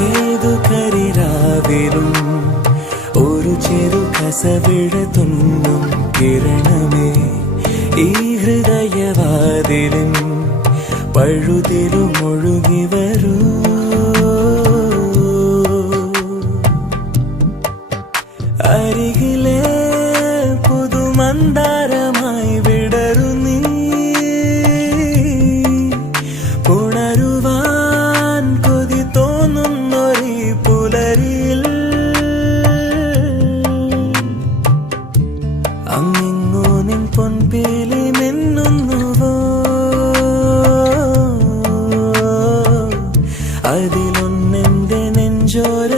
ഏതു കരിരാവിലും ഒരു ചെറു കസവിട തുന്നും കിരണമേ ഈ ഹൃദയവാതിലിൻ പഴുതിലും ഒഴുകി വരൂ. അരികിലെ പുതുമന്ദാരമായി വിടരു നീ, ഉണരുവാൻ കൊതി തോന്നുന്നൊരീ പുലരിയിൽ. അങ്ങിങ്ങോ നിൻ പൊൻപേലി മിന്നുന്നുവോ, അതിലൊന്നെന്റെ നെഞ്ചോര